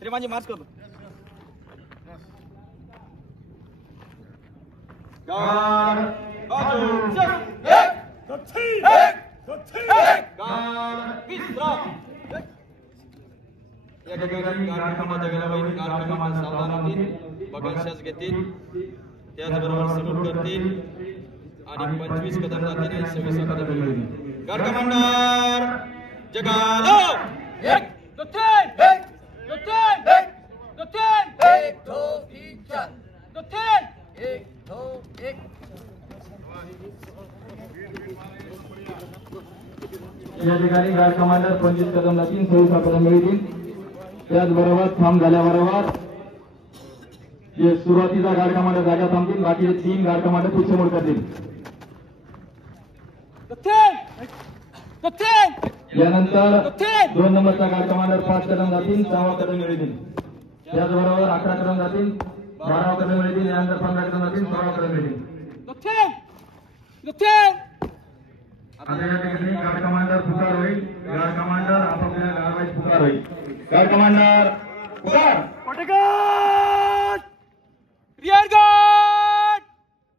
श्रीमानजी मार्च करतो. या ठिकाणी कार्यक्रमाच्या वेळेला कार्यक्रमात सावधान होतील, बघायलाच घेतील, त्याचबरोबर सलूट करतील आणि 25 कदम जातील आणि 26 कदम मिळतील. गार्ड कमांडर जगालो 1 2 3 1 2 3 1 2 3 1 2 3 4 2 3 1 2 1. या ठिकाणी गार्ड कमांडर 25 कदम जातील, 26 कदम मिळतील. त्याचबरोबर थांब झाल्याबरोबर जे सुरुवातीचा गार्ड कमांडर जागा थांबतील, बाकी 3 गार्ड कमांडर पुढचे मोड करतील. यानंतर 2 नंबरचा गार्ड कमांडर 5 कदम जातील, 6 कदम मिळतील. त्याचबरोबर 11 कदम जातील, 12 कदम मिळतील. यानंतर 15 कदम जातील, 16 कदम मिळतील. आता या ठिकाणी गार्ड कमांडर पुकार होईल. गार्ड कमांडर आपापल्या गावात पुकार होईल. गार्ड कमांडर पुकार. Rear guard,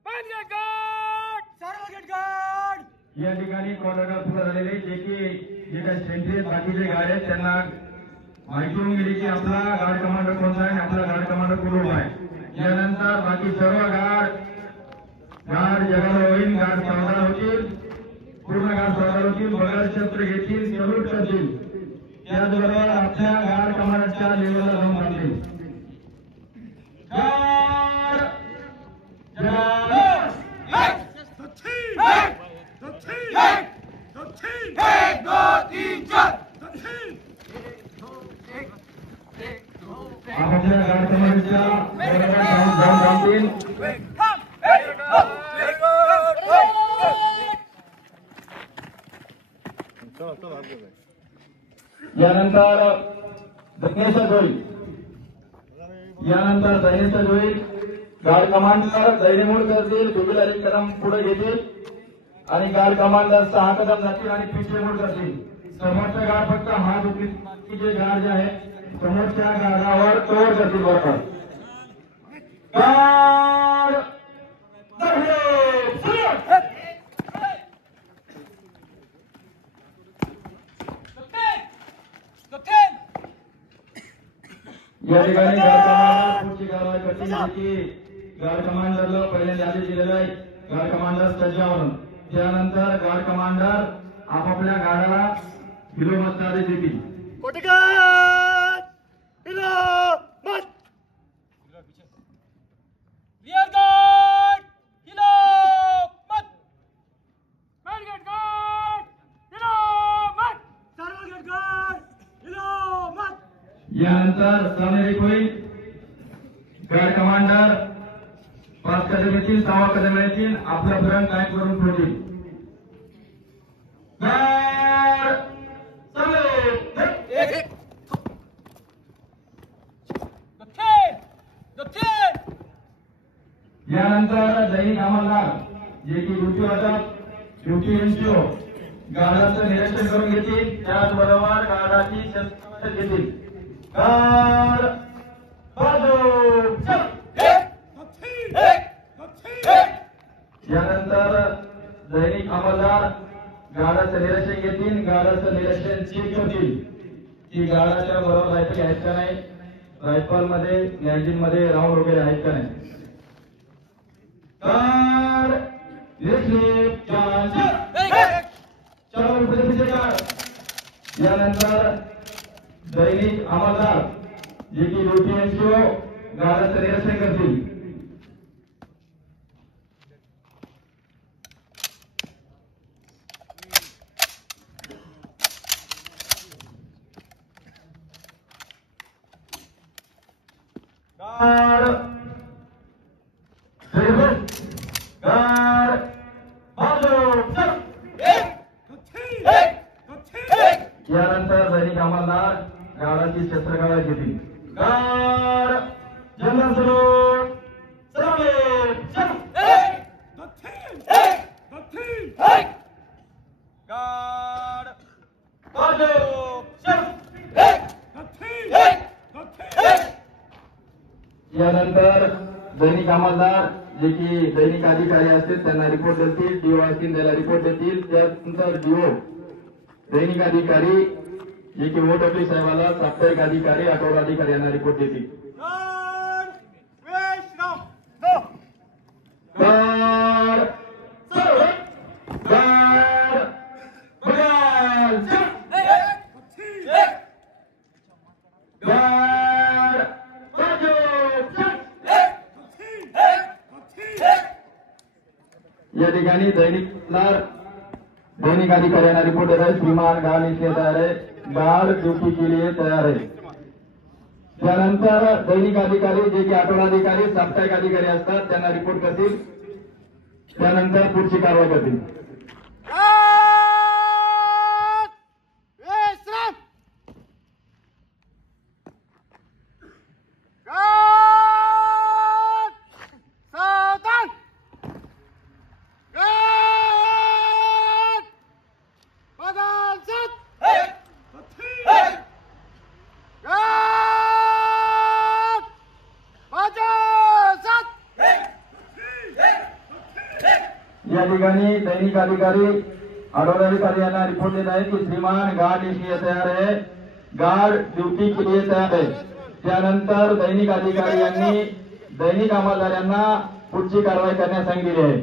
main gate guard, सर्व गेट गार्ड. या ठिकाणी कॉन्ट्रॅक्टर पुकार झालेले जे काही सेंट्री बाकीचे गाड्या आहेत त्यांना माहिती होऊन गेली की आपला गार्ड कमांडर कोणता आहे, आपला गार्ड कमांडर कुठून आहे. यानंतर बाकी सर्व गार्ड जगाला होईल, गार्ड सावधान होतील, पूर्ण गार्ड सावधान होतील, बगार शस्त्र घेतील, सलूट करतील. त्याचबरोबर आपल्या गार्ड कमांडरच्या लेवलला जाऊन थांबतील. गार्ड जगाला आपल्या गार्ड कमांडरच्या लेवलला जाऊन थांबतील. यानंतर दक्षिणेश्वर होईल. यानंतर दैनेश्वर होईल. गार्ड कमांडर दैनमूळ करतील, दुबीला 1 कदम पुढे घेतील आणि गार्ड कमांडर 6 कदम जातील आणि पिछे मूळ करतील. समोरचा गार्ड फक्त हात उचलतील, बाकी जे गार्ड जे आहे समोरच्या गार्डावर कव्हर करतील. बरोबर गार्ड या ठिकाणी गार्ड कमांडर पुढची कारवाई करतील की गार्ड कमांडरला पहिल्यांदा आदेश दिलेला आहे गार्ड कमांडर सज्ज म्हणून. त्यानंतर गार्ड कमांडर आपापल्या गार्डाला विलोमाचा आदेश देतील. रियर गार्ड हिलो मत, मेन गेट गार्ड हिलो मत, सर्व गेट गार्ड हिलो मत. यानंतर सामने होईल. गार्ड कमांडर 5 कदम येतील, 6 कदम येतील, आपला फ्रंट लाईन करून ठेवतील. यानंतर दैनिक अंमलदार जे की ड्युटी वाटप, ड्युटी एनजीओ गार्डाचं निरीक्षण करून घेतील. त्याचबरोबर गार्डाची शस्त्र घेतील. गार्ड बाजू. यानंतर दैनिक अंमलदार गार्डाचं निरीक्षण घेतील. गार्डाचं निरीक्षण चेक करतील की गार्डाच्या बरोबर रायफल आहेत का नाही, रायफल मध्ये मॅगझिन मध्ये राऊंड वगैरे आहेत का नाही. गार्ड यानंतर दैनिक अंमलदार जे की ड्युटी एनजीओ गार्डाचं निरीक्षण करतील. यानंतर दैनिक अंमलदार गार्डाची शस्त्रकला घेतील. Guard general salute. गार्ड यानंतर दैनिक अंमलदार जे की दैनिक अधिकारी असतील त्यांना रिपोर्ट देतील, डीओ असतील त्याला रिपोर्ट देतील. त्यानंतर डीओ दैनिक अधिकारी जे की मोठपली साहेबाला, साप्ताहिक अधिकारी, आठवडा अधिकारी यांना रिपोर्ट देतील. या ठिकाणी दैनिक अधिकारी यांना रिपोर्ट देत आहे. श्रीमान गार्ड इसलिए तयार है, गार्ड ड्यूटी के लिए तयार है. त्यानंतर दैनिक अधिकारी जे की आठवडा अधिकारी, साप्ताहिक अधिकारी असतात त्यांना रिपोर्ट करतील. त्यानंतर पुढची कारवाई करतील. या ठिकाणी दैनिक अधिकारी, आठवडा अधिकारी यांना रिपोर्ट देत आहे की श्रीमान गार्ड इसलिए तयार है, गार्ड ड्यूटी के लिए तयार है. त्यानंतर दैनिक अधिकारी यांनी दैनिक अंमलदार यांना पुढची कारवाई करण्यास सांगितली आहे.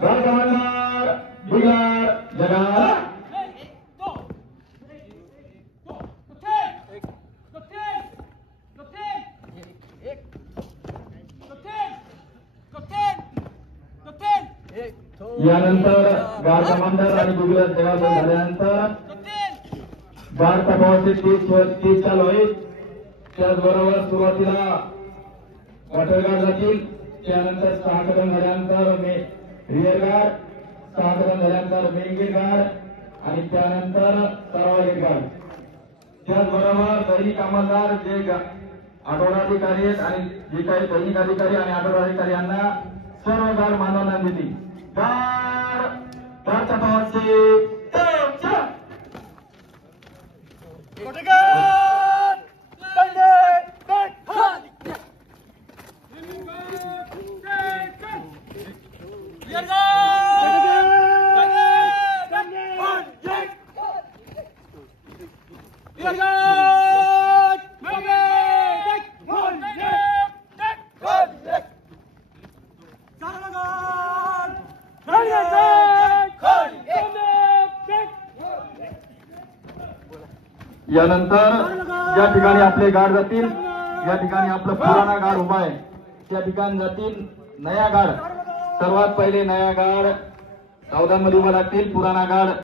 गार्ड कमांडर बिगार जगा. यानंतर गार्ड कमांडर आणि बिगलर सेवा झाल्यानंतर गार्ड तपासणी 30 चालू होईल. त्याचबरोबर सुरुवातीला वॉटर गार्ड जातील. त्यानंतर 6 कदम झाल्यानंतर रिअर गार्ड, 6 कदम झाल्यानंतर मेन गेट गार्ड आणि त्यानंतर सर्व गेट गार्ड. त्याचबरोबर दैनिक अंमलदार जे आठवडा अधिकारी आहेत आणि जे काही दैनिक अधिकारी आणि आठवडा अधिकारी यांना सर्व गार्ड मानवना देतील. गार्ड तपासणी यानंतर ज्या ठिकाणी आपले गार्ड जातील, या ठिकाणी आपलं पुराणा गार्ड उभा आहे त्या ठिकाणी जातील नया गार्ड. सर्वात पहिले नया गार्ड सावधानमध्ये उभा लागतील. पुराणा गार्ड